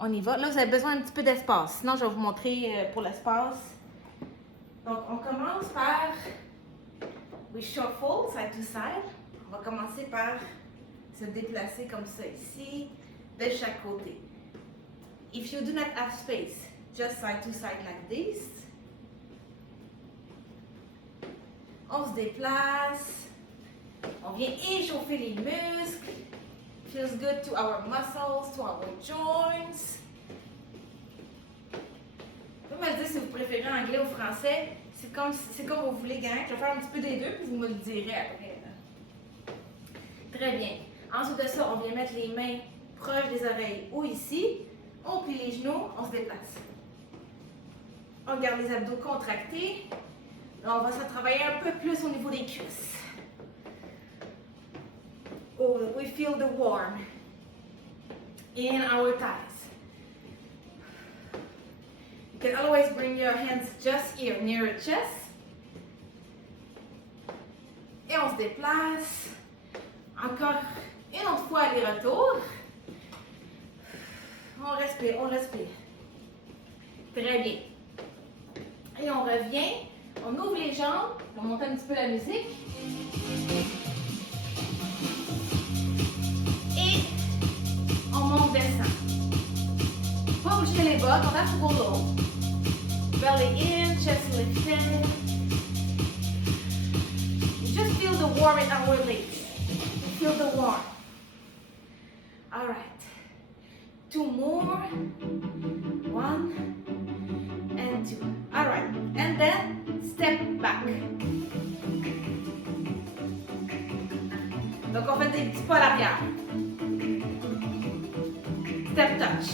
On y va. Là, vous avez besoin un petit peu d'espace. Sinon, je vais vous montrer pour l'espace. Donc, on commence par we shuffle side to side. On va commencer par se déplacer comme ça ici, de chaque côté. If you do not have space, just side to side like this. On se déplace. On vient échauffer les muscles. Feels good to our muscles, to our joints. Vous pouvez me le dire si vous préférez anglais ou français. C'est comme vous voulez, gang. Je vais faire un petit peu des deux, puis vous me le direz après. Très bien. Ensuite de ça, on vient mettre les mains proches des oreilles ou ici. On plie les genoux, on se déplace. On garde les abdos contractés. Là, on va se travailler un peu plus au niveau des cuisses. Oh, we feel the warmth in our thighs. You can always bring your hands just here, near your chest. Et on se déplace. Encore une autre fois, aller-retour. On respire, on respire. Très bien. Et on revient. On ouvre les jambes. On monte un petit peu la musique. Et on monte, descend. Pas bouger les bottes, on have to go low. Belly in, chest lifted. You just feel the warmth in our legs. You feel the warmth. All right. 2 more. 1 and 2. All right. And then step back. Donc on fait des petits pas à l'arrière. Step touch.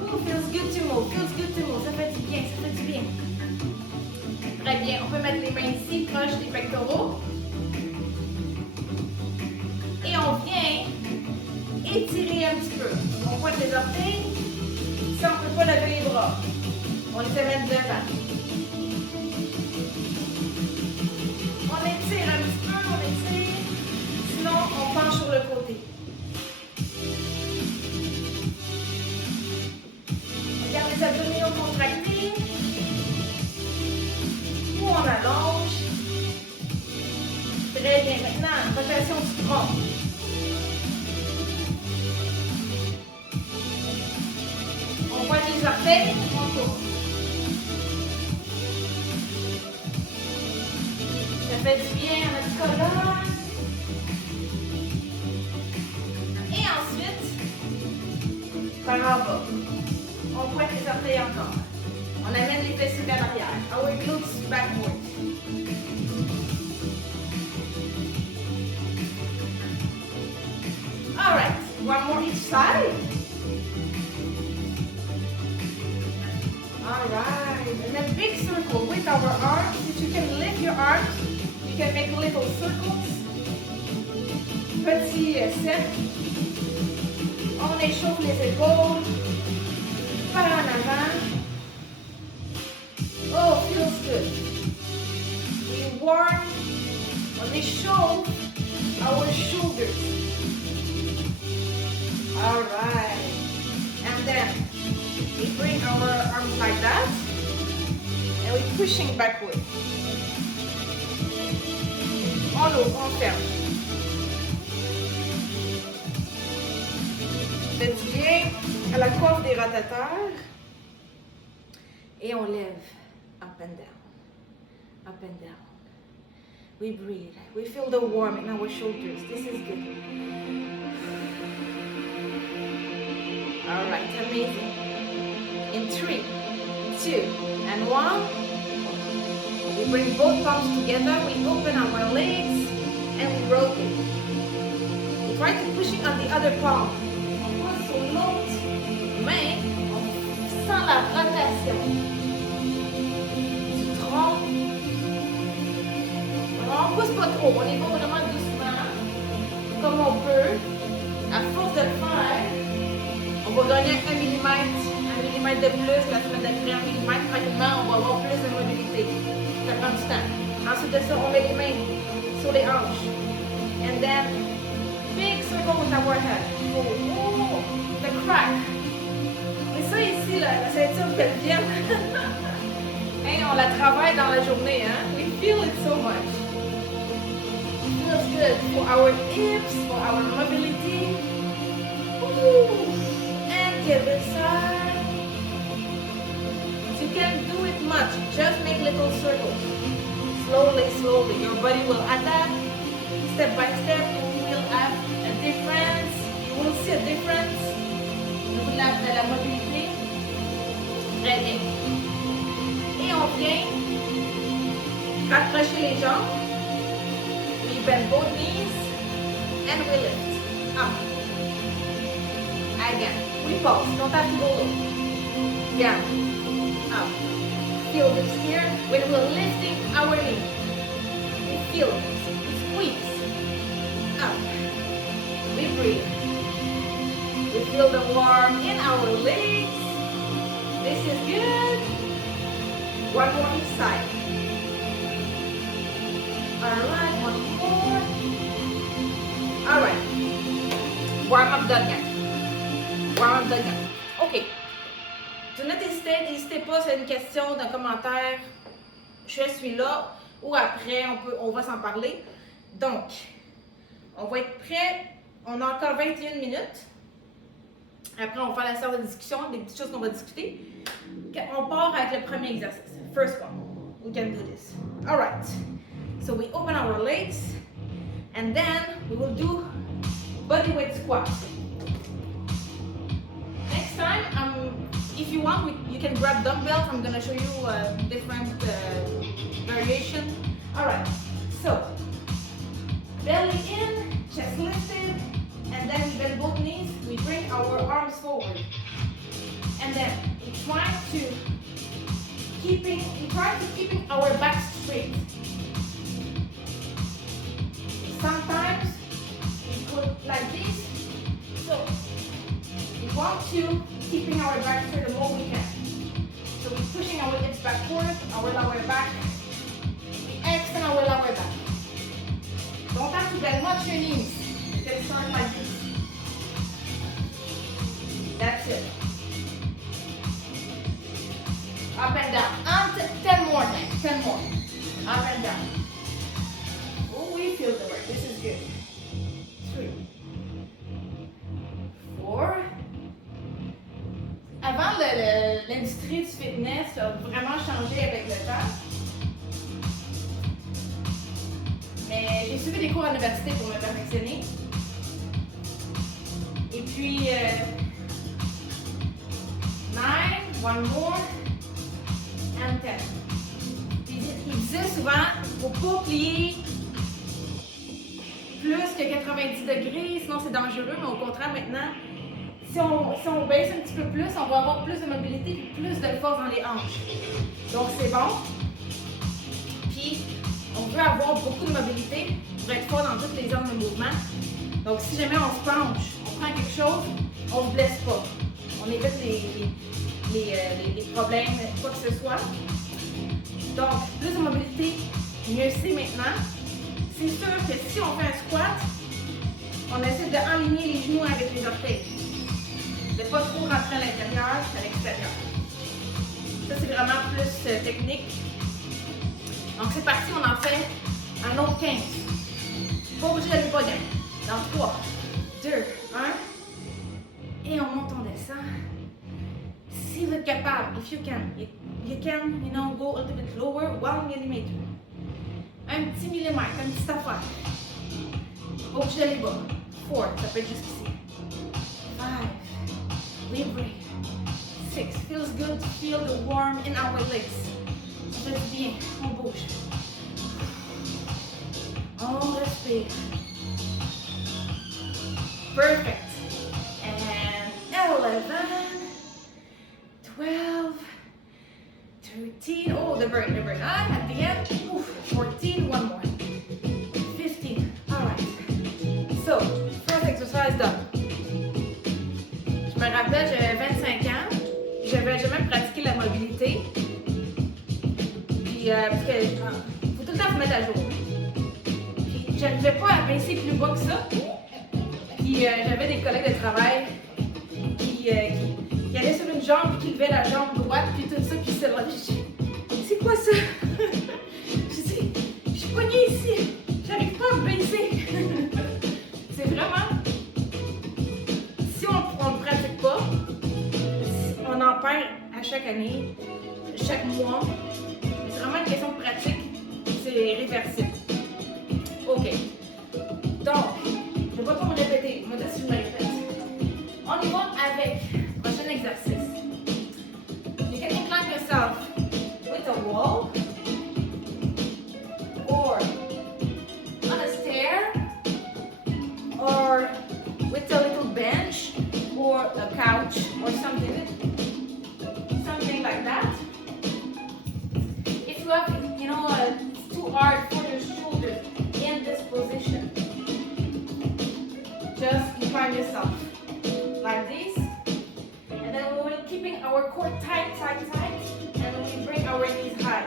Ooh, feels good to move. Feels good to move. Ça fait du bien. Ça fait du bien. Très bien. On peut mettre les mains ici, proches des pectoraux. Et on vient étirer un petit peu. On pointe les orteils. Si on ne peut pas lever les bras, on les fait mettre devant. On étire un petit peu, on étire. Sinon, on penche sur le côté. On garde les abdominaux contractés. Ou on allonge. Très bien. Maintenant, rotation du front. On pointe les orteils, on tourne. Ça fait du bien à notre colonne. Et ensuite, par en bas. On pointe les orteils encore. On amène les fessiers vers l'arrière. Our glutes backward. All right, one more each side. All right, and a big circle with our arms. If you can lift your arms, you can make little circles. Petit cercle. On échauffe les épaules. Par en avant. Oh, feels good. We warm. On échauffe our shoulders. All right. And then we bring our arms like that. And we're pushing backward. On ouvre, on ferme. Faites bien à la coiffe des rotateurs. Et on lève. Up and down. Up and down. We breathe. We feel the warmth in our shoulders. This is good. All right, amazing. In 3, 2, and 1. We bring both palms together. We open our legs and we rotate. We try to push it on the other palm. On pousse sur l'autre main. On sent la rotation du tronc. Alors, on ne pousse pas trop. On y va vraiment doucement, comme on peut. À force de le faire, on va gagner 1 mm de plus, la semaine d'après 1 mm, tranquillement, on va avoir plus de mobilité. Ça prend du temps. Ensuite de ça, on met les mains sur les hanches. And then, big circle forehead. Oh, the crack. Et ça ici, la ceinture pelvienne, hein, on la travaille dans la journée, hein? We feel it so much. It feels good for our hips, for our mobility. Ooh. And the other side. You can't do it much, just make little circles. Slowly, slowly, your body will adapt. Step by step, you will have a difference. You will see a difference. Vous avez de la mobilité. Très bien. Et on vient rapprocher les jambes. We bend both knees and we lift. Up. Again. We pause. Don't have to go low. Down. Up. Feel this here when we're lifting our knee. We feel it. Squeeze. Up. We breathe. We feel the warmth in our legs. This is good. One more each side. Alright, one more. Alright. Warm up done again. Warm up done again. Ok. Do not hesitate, n'hésitez pas, c'est une question d'un commentaire. Je suis là. Ou après, on va s'en parler. Donc, on va être prêt. On a encore 21 minutes. Après, on va faire la séance de discussion, des petites choses qu'on va discuter. On part avec le premier exercice. First one. We can do this. All right. So we open our legs, and then we will do body weight squat. Next time, if you want, you can grab dumbbells. I'm gonna show you a different variation. All right. So belly in, chest lifted. And then we bend both knees, we bring our arms forward. And then we try to keep our back straight. Sometimes we put like this. So we want to keeping our back straight the more we can. So we're pushing our hips back forward, our lower back. We extend our lower back. Don't have to bend much your knees. You can start like this. That's it. Up and down. And 10 more times. 10 more. Up and down. Oh, we feel the work. This is good. 3. 4. Avant, l'industrie du fitness a vraiment changé avec le temps. Mais j'ai suivi des cours à l'université pour me perfectionner. Et puis, 9, one more, and 10. Il disait souvent, il ne faut pas plier plus que 90 degrés, sinon c'est dangereux, mais au contraire maintenant, si on baisse un petit peu plus, on va avoir plus de mobilité et plus de force dans les hanches. Donc c'est bon. Puis, on veut avoir beaucoup de mobilité pour être fort dans toutes les zones de mouvement. Donc si jamais on se penche, on prend quelque chose, on ne se blesse pas. On évite les problèmes, quoi que ce soit. Donc, plus de mobilité, mieux c'est maintenant. C'est sûr que si on fait un squat, on essaie d'aligner les genoux avec les orteils. De ne pas trop rentrer à l'intérieur, à l'extérieur. Ça, c'est vraiment plus technique. Donc, c'est parti, on en fait un autre 15. Pas obligé d'aller pas bien. Dans 3, 2, 1. Et on monte, on descend. Si vous êtes capable, if you can, go a little bit lower, 1 millimeter. Un petit millimètre, une petite affaire. Pas obligé d'aller bas. 4, ça peut être jusqu'ici. 5, we breathe. 6, feels good to feel the warmth in our legs. Ça fait du bien, on bouge. On respire. Perfect. And 11, 12, 13. Oh, the burn. At the end. 14, one more. 15. All right. So, first exercise done. Je me rappelle, j'avais 25 ans. J'avais jamais pratiqué la mobilité. Puis, parce que faut tout le temps se mettre à jour. Puis, j'arrivais pas à baisser plus bas que ça. Puis, Puis j'avais des collègues de travail qui allaient sur une jambe, puis qui levaient la jambe droite, puis tout ça, puis se levaient. Je dis, c'est quoi ça? Je dis, je suis poignée ici, j'arrive pas à me baisser. C'est vraiment, si on ne le pratique pas, on en perd à chaque année, chaque mois. C'est vraiment une question de pratique, c'est réversible. OK. Donc, je ne vais pas trop me répéter, moi aussi je me répète. On y va avec le prochain exercice. You can incline yourself with a wall or on a stair or with a little bench or a couch or something like that. If you have, it's too hard for your shoulders in this position, just incline yourself like this, and then we will keeping our core tight, and we bring our knees high.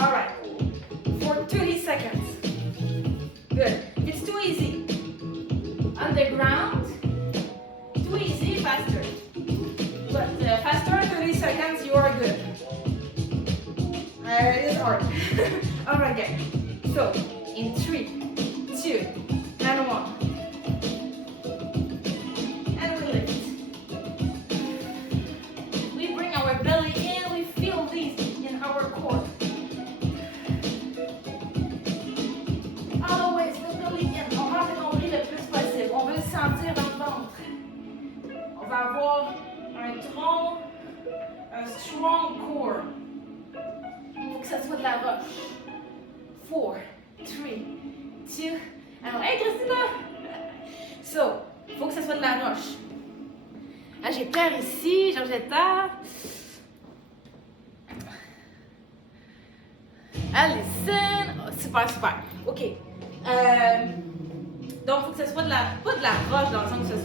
All right, for 30 seconds. Good. It's too easy. On the ground, too easy, faster. But faster, 30 seconds, you are good. It is hard. All right, guys. So, in 3, 2, and 1. And we lift. We bring our belly in, we feel this in our core. Always the belly in. On va enlever le plus possible. On veut le sentir dans le ventre. On va avoir un tronc, un strong core. Il faut que ça soit de la roche. 4, 3, 2, and hey Christina! So, il faut que ça soit de la roche. Ah, j'ai peur ici, Georgetta. Alison. Oh, super, super. OK. Donc, il faut que ça soit pas de la roche dans le sens que ce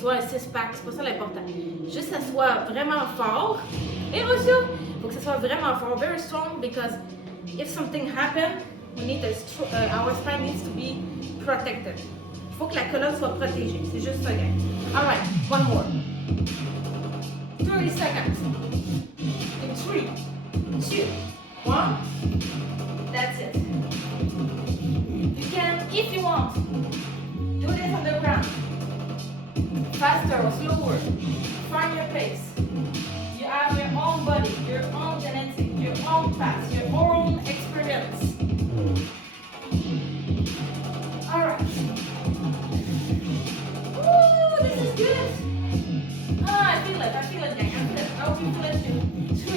soit un 6-pack, c'est pas ça l'important. Juste que ça soit vraiment fort. Et aussi, il faut que ça soit vraiment fort, very strong, because if something happens, we need our spine needs to be protected. Il faut que la colonne soit protégée. C'est juste ça, guys. All right, one more. 30 seconds. In 3, 2, 1. That's it. You can, if you want, do this on the ground. Faster or slower. Find your pace. You have your own body, your own genetic, your own path, your own experience. All right. Ooh, this is good. I feel it, gang. I feel it. I hope you feel it too. 3,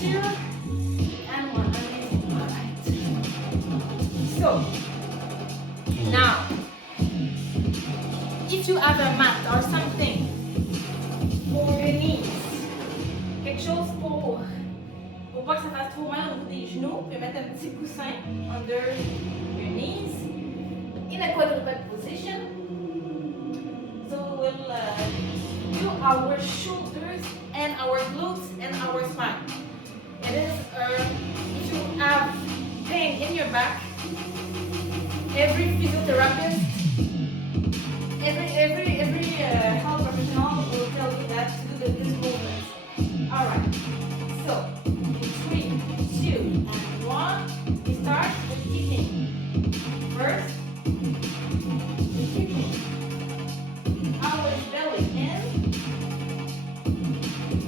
2, and 1. Amazing. All right. So, now, if you have a mat or something for your knees, quelque chose pour pas que ça fasse trop mal au bout des genoux, puis mettre un petit coussin under your knees in a quadruped position. So we'll do our shoulders and our glutes and our spine. It is if you have pain in your back, every physiotherapist, every health professional will tell you that to do this movement. All right. So 3, 2, and 1. We start with kicking. First, we kicking. Our belly in.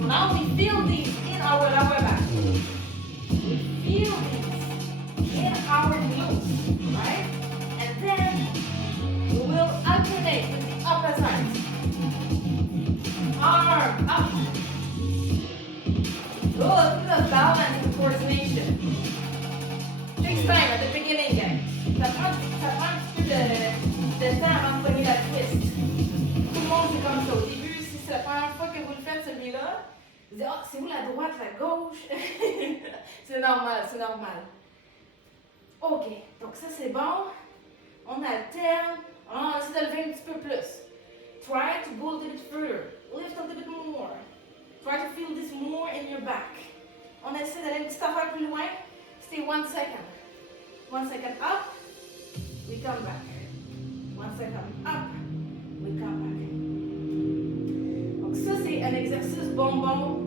Now we feel these in our lower back. We feel these in our glutes, right? And then we will alternate with the upper side. Arm up. Good, good balance and coordination. Takes time at the beginning, guys. Ça prend un petit peu de temps avant de pogner la twist. Tout le monde c'est comme ça. Au début, si c'est la première fois que vous le faites celui-là, vous dites, c'est où la droite, la gauche? C'est normal, c'est normal. Ok, donc ça c'est bon. On alterne. On essaie de lever un petit peu plus. Try to go a little bit further. Lift a little bit more. Try to feel this more in your back. On essaie d'aller une petite affaire plus loin. Stay 1 second. 1 second up. we come back. Once I come up, we come back. Donc ça, c'est un exercice bonbon.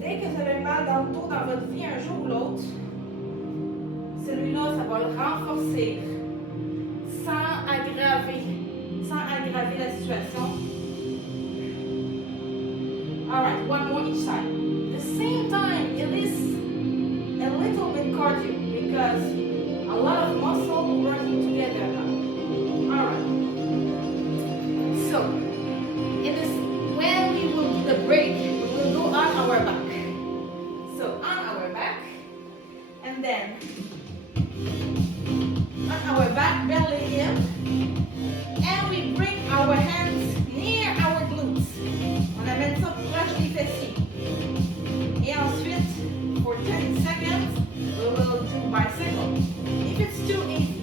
Dès que vous avez mal dans le dos dans votre vie un jour ou l'autre, celui-là, ça va le renforcer sans aggraver la situation. Alright, one more each side. At the same time, it is a little bit cardio because a lot of muscle working together now. Alright. So, it is when we will do the break, we will go on our back. So, on our back, and then on our back, belly in, and we bring our hands near our glutes. On amène ça proche des fessiers. Et ensuite, for 10 seconds, we will do bicycle. If it's too easy,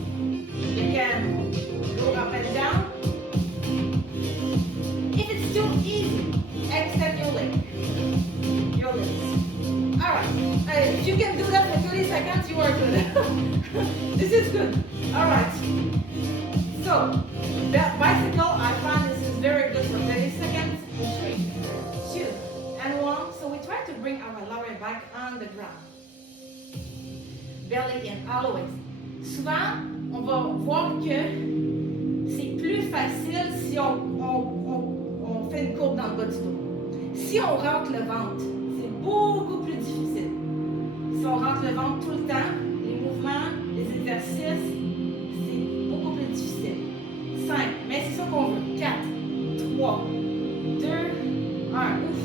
you can go up and down. If it's too easy, extend your legs. Alright, if you can do that for 30 seconds, you are good. This is good. Alright. So, that bicycle, I find this is very good for 30 seconds. 3, 2, and 1. So we try to bring our lower back on the ground. Belly in, always. Souvent, on va voir que c'est plus facile si on fait une courbe dans le bas du dos. Si on rentre le ventre, c'est beaucoup plus difficile. Si on rentre le ventre tout le temps, les mouvements, les exercices, c'est beaucoup plus difficile. 5, mais c'est ça qu'on veut. 4, 3, 2, 1. Ouf.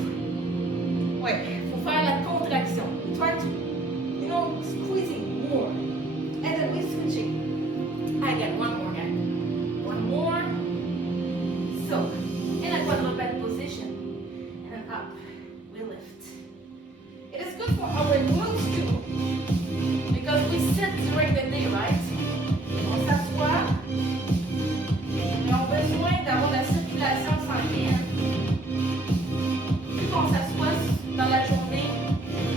Ouais, il faut faire la contraction. Try to, squeezing more. And then we switching. Again, one more guy. One more. So, in a quadruped position. And up. We lift. It is good for our glutes too. Because we sit during the day, right? On s'assoit. Mais on a besoin d'avoir la circulation sanguine. Plus qu'on s'assoit dans la journée,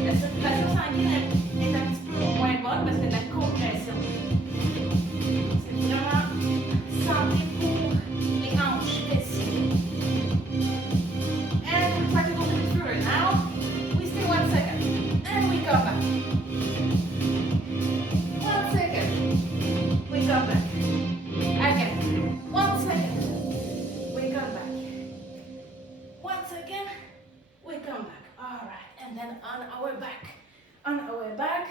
la circulation sanguine est un petit peu moins bonne parce qu'il y a de la compression. C'est vraiment santé pour les hanches, fessiers. And we try to go a bit further. Now, we stay 1 second. And we come back. 1 second. We come back. Again. 1 second. We come back. 1 second. We come back. Alright. And then on our back. On our back.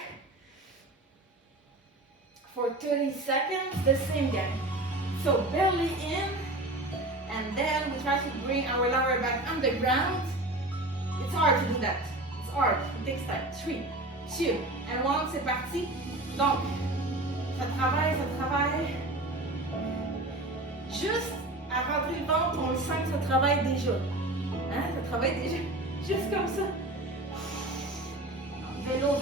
For 30 seconds, the same game. So belly in. And then we try to bring our lower back on the ground. It's hard to do that. It's hard. It takes time. 3, 2, and 1. C'est parti. Donc, ça travaille. Juste à rentrer le ventre, on le sent que ça travaille déjà. Hein? Ça travaille déjà. Juste comme ça. Vélo.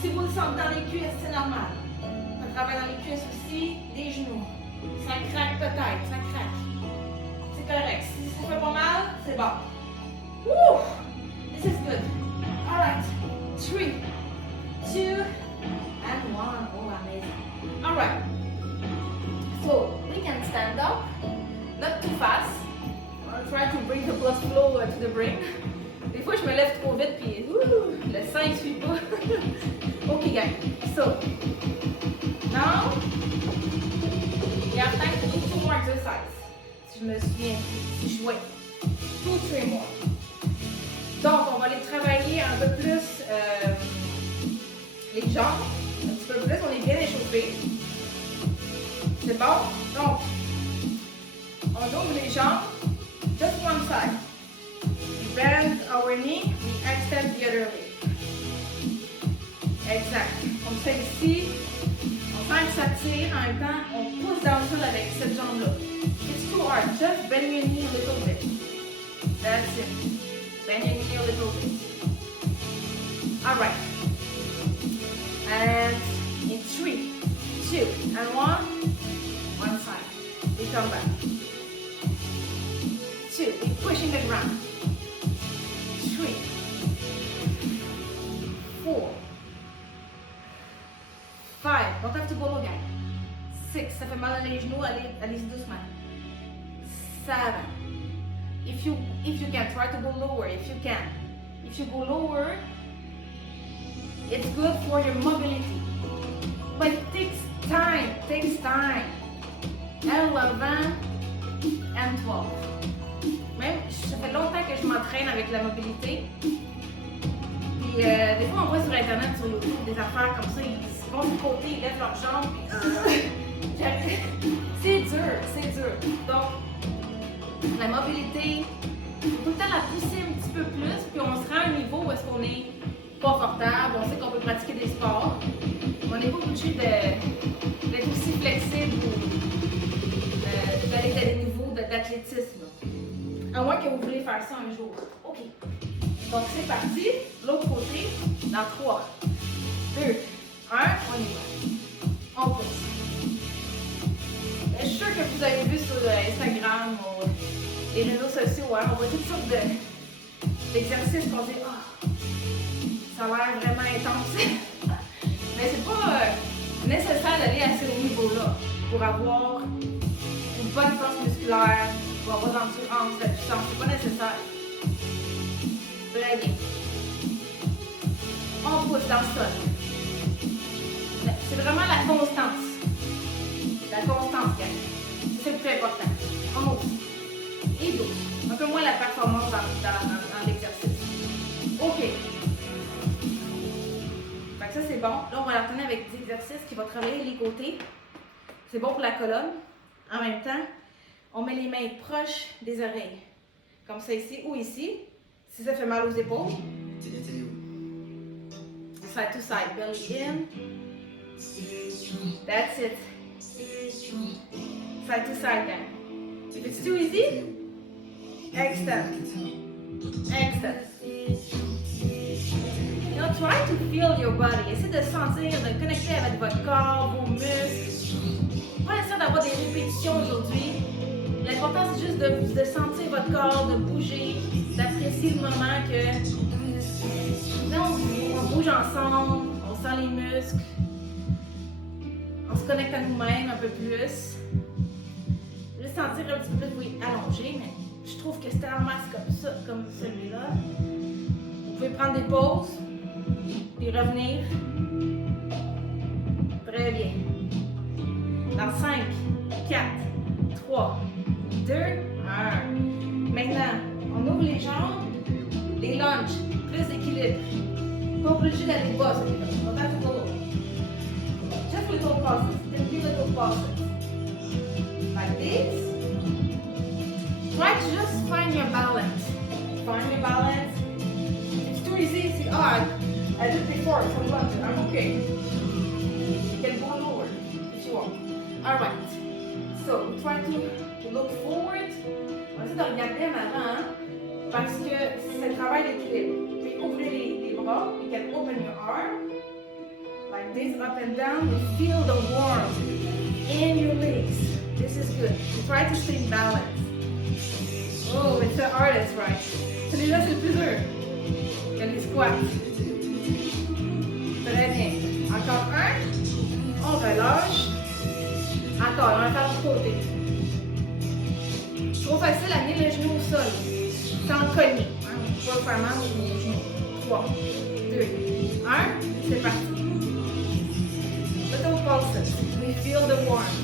Si vous le sentez dans les cuisses, c'est normal. Ça travaille dans les cuisses aussi, les genoux. Ça craque peut-être, ça craque. C'est correct. Si ça fait pas mal, c'est bon. Woo! This is good. Alright. 3, 2, and 1. Oh, amazing. Alright. So, we can stand up. Not too fast. I'll try to bring the blood flow to the brain. Des fois, je me lève trop vite puis le sang ne suit pas. Ok, guys. So, now, you have time to do 2 more exercises. Si je me souviens, si je jouais. 2, 3 more. Donc, on va aller travailler un peu plus les jambes. Un petit peu plus, on est bien échauffé. C'est bon? Donc, on ouvre les jambes. Just one side. We bend our knee, we extend the other leg. Exact. On fait ici, on fait que ça tire en même temps, on pousse dans le sol avec cette jambe-là. It's too hard, just bend your knee a little bit. That's it. Bend your knee a little bit. Alright. And in 3, 2, and 1. One side. We come back. 2, we're pushing the ground. 3, 4, 5, don't have to go low, guys. 6. Ça fait mal dans les genoux, allez-y doucement. 7. If you can, try to go lower if you can. If you go lower, it's good for your mobility. But it takes time. N11, N12. Même, ça fait longtemps que je m'entraîne avec la mobilité. Puis des fois, on voit sur Internet, sur YouTube, des affaires comme ça, ils vont du côté, ils lèvent leurs jambes, puis c'est dur. Donc, la mobilité, il faut tout le temps la pousser un petit peu plus, puis on se rend à un niveau où est-ce qu'on est confortable, on sait qu'on peut pratiquer des sports. On n'est pas obligé d'être aussi flexible ou d'aller à des niveaux d'athlétisme. À moins que vous voulez faire ça un jour. OK. Donc, c'est parti. L'autre côté, dans 3, 2, 1, on y va. On pousse. Je suis sûre que vous avez vu sur Instagram ou les réseaux sociaux, hein, on voit toutes sortes d'exercices qu'on dit « Ah, ça a l'air vraiment intense. » Mais c'est pas nécessaire d'aller à ce niveau-là pour avoir une bonne force musculaire, pour avoir l'endurance, la puissance. C'est pas nécessaire. Très bien. On pousse dans le sol. C'est vraiment la constance. La constance, gang. C'est le plus important. On ouvre. Et douce. Un peu moins la performance dans l'exercice. OK. Fait que ça, c'est bon. Là, on va l'alterner avec des exercices qui vont travailler les côtés. C'est bon pour la colonne. En même temps, on met les mains proches des oreilles. Comme ça ici ou ici. Si ça fait mal aux épaules. Side to side. Belly in. That's it. Side to side then. If it's too easy, extend. Now try to feel your body. Essayez de sentir, de connecter avec votre corps, vos muscles. Pas essayer d'avoir des répétitions aujourd'hui. L'important c'est juste de sentir votre corps, de bouger, d'apprécier le moment que on bouge ensemble, on sent les muscles. On se connecte à nous-mêmes un peu plus. Juste sentir un petit peu plus, oui, allongé, mais je trouve que c'est en masse comme ça, comme celui-là. Vous pouvez prendre des pauses, puis revenir. Très bien. Dans 5, 4, 3, 2, 1. Maintenant, on ouvre les jambes, les lunges, plus d'équilibre. Pas obligé d'aller bas, celui-là. On va faire tout au long. Just little pauses, then few little pauses. Like this. Try to just find your balance. Find your balance. It's too easy. See, I did it before, so I'm okay. You can go lower if you want. Alright. So, try to look forward. On va essayer de regarder en avant, hein, parce que c'est le travail d'équilibre. Puis ouvrez les bras. You can open your arm. Like this, up and down, you feel the warmth in your legs. This is good. You try to stay balanced. Oh, it's the hardest, right? Celui-là, c'est le plus dur. Il y a les squats. Très bien. Encore un. On relâche. Encore, on va faire du côté. Trop facile à amener les genoux au sol, sans cogner. Hein? On ne peut pas faire mal aux genoux. 3, 2, 1. C'est parti. Little pulses. We feel the warmth.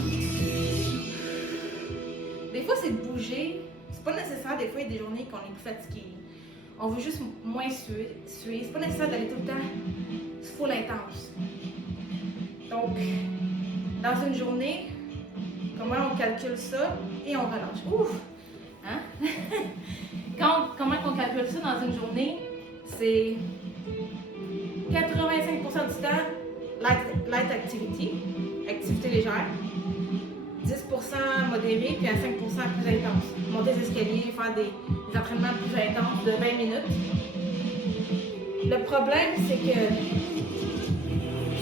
Des fois, c'est de bouger. C'est pas nécessaire. Des fois, il y a des journées qu'on est plus fatigué. On veut juste moins suer. C'est pas nécessaire d'aller tout le temps full intense. Donc, dans une journée, comment on calcule ça et on relâche. Ouf! Hein? Comment on calcule ça dans une journée? C'est 85% du temps light activity, activité légère, 10% modéré, puis à 5% plus intense. Monter des escaliers, faire des entraînements plus intenses de 20 minutes. Le problème, c'est que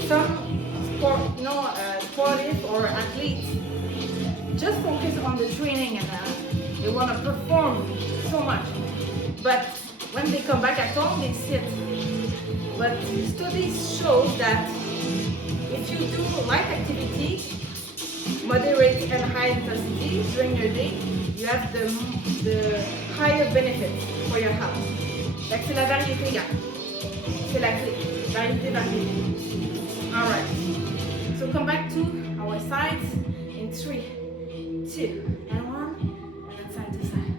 some sportifs or athletes just focus on the training and they want to perform so much. But when they come back at home, they sit. But studies show that if you do light activity, during your day, you have the higher benefits for your health. Donc, c'est la variété, gars. C'est la clé. Variété, variété. Alright. So come back to our sides in 3, 2, and 1, and then side to side.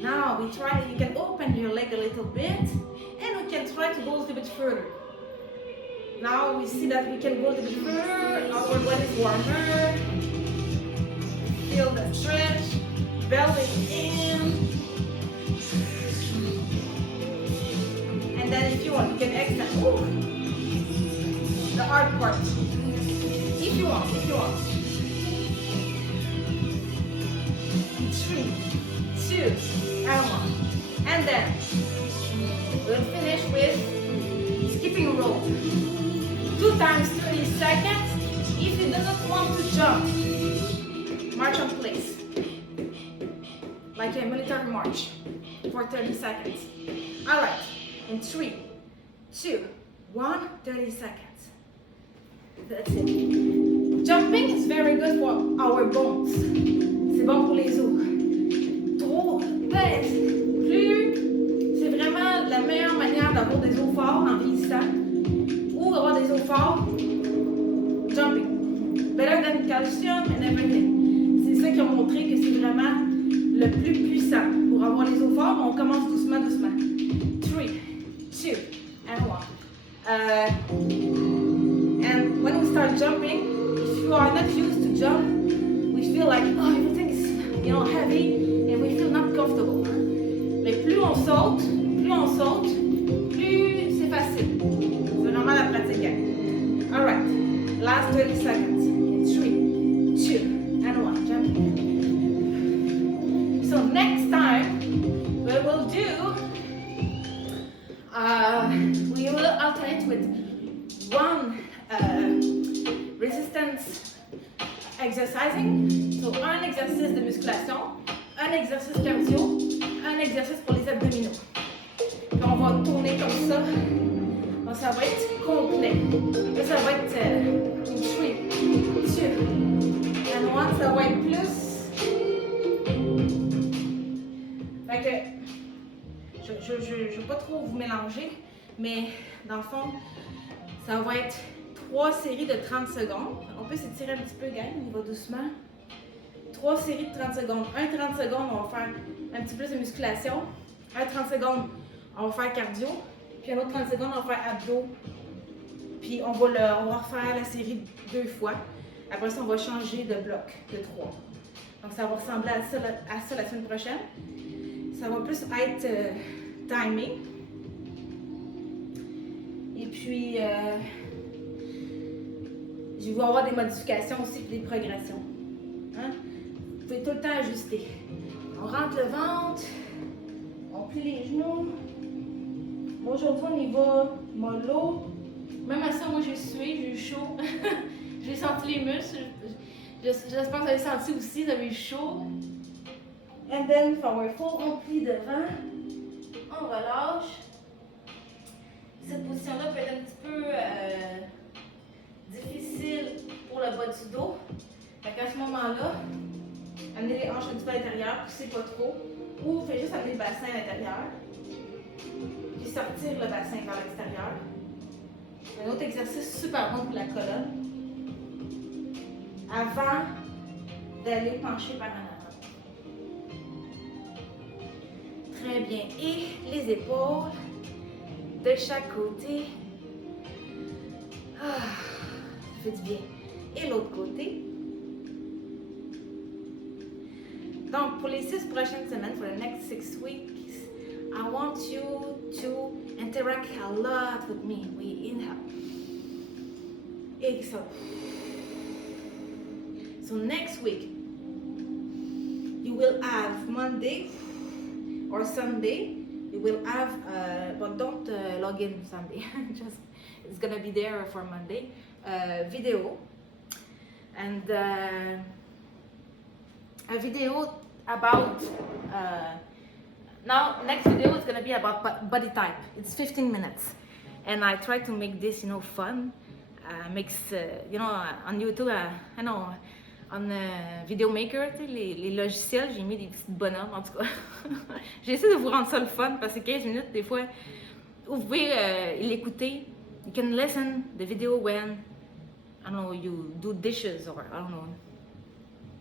Now we try, you can open your leg a little bit, and we can try to go a little bit further. Now we see that we can go a little bit further, our body is warmer. Feel the stretch, belly in. And then if you want, you can extend. Ooh. The hard part. If you want, if you want. 3, 2, and 1. And then we'll finish with skipping rope. 2 times 30 seconds. If you do not want to jump, march on place. Like a military march for 30 seconds. Alright, in 3, 2, 1, 30 seconds. That's it. Jumping is very good for our bones. C'est bon pour les os. Trop, plus, c'est vraiment la meilleure manière d'avoir des os forts en vieillissant. Ou avoir des os forts, jumping. Better than calcium and everything. C'est ça qui a montré que c'est vraiment le plus puissant. Pour avoir les os forts, on commence doucement, doucement. 3, 2, and 1. And when we start jumping, if you are not used to jump, we feel like, oh, everything is, heavy, and we feel not comfortable. Mais plus on saute, plus c'est facile. C'est vraiment la pratique. Alright, last 30 seconds. In 3, 2, and 1. Jumping. So next time, we will do, we will alternate with one resistance exercising. So un exercice de musculation, un exercice cardio, un exercice pour les abdominaux. Puis on va tourner comme ça. Donc ça va être complet. Là, ça va être 3, 2, and 1. Ça va être plus. Fait que je ne veux pas trop vous mélanger, mais dans le fond, ça va être 3 séries de 30 secondes. On peut s'étirer un petit peu, gang, on va doucement. 3 séries de 30 secondes. 30 secondes, on va faire un petit peu de musculation. 30 secondes, on va faire cardio. Puis un autre 30 secondes, on va faire abdos. Puis on va refaire la série 2 fois. Après ça, on va changer de bloc de 3. Donc ça va ressembler à ça la semaine prochaine. Ça va plus être timing. Et puis, je vais avoir des modifications aussi et des progressions. Hein? Vous pouvez tout le temps ajuster. On rentre le ventre, on plie les genoux. Aujourd'hui, on y va mollo. Même à ça, moi j'ai sué, j'ai eu chaud. J'ai senti les muscles. J'espère que vous avez senti aussi, vous avez eu chaud. And then forward fold, on plie devant, on relâche. Cette position-là peut être un petit peu difficile pour le bas du dos. Donc à ce moment-là, amenez les hanches un petit peu à l'intérieur, poussez pas trop. Ou faites juste amener le bassin à l'intérieur. Puis sortir le bassin vers l'extérieur. Un autre exercice super bon pour la colonne. Avant d'aller pencher par en avant. Très bien. Et les épaules de chaque côté. Ah, ça fait du bien. Et l'autre côté. Donc, pour les 6 prochaines semaines, for the next 6 weeks, I want you to interact a lot with me. We inhale. Exhale. So next week, you will have Monday or Sunday. You will have, but don't log in Sunday. Just it's gonna be there for Monday. Video and a video about. Now next video is gonna be about body type. It's 15 minutes, and I try to make this, fun. Makes on YouTube. I know. on Video Maker, les logiciels, j'ai mis des petits bonhommes, en tout cas. J'ai essayé de vous rendre ça le fun, parce que 15 minutes, des fois, vous pouvez l'écouter. You can listen the video when, I don't know, you do dishes, or I don't know.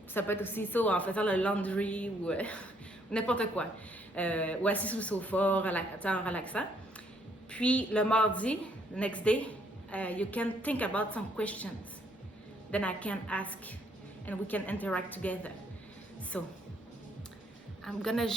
Ça peut être aussi ça en faisant le laundry, ou n'importe quoi. Ou assis sur le sofa, en relaxant. Puis, le mardi, the next day, you can think about some questions. Then I can ask, and we can interact together. So, I'm gonna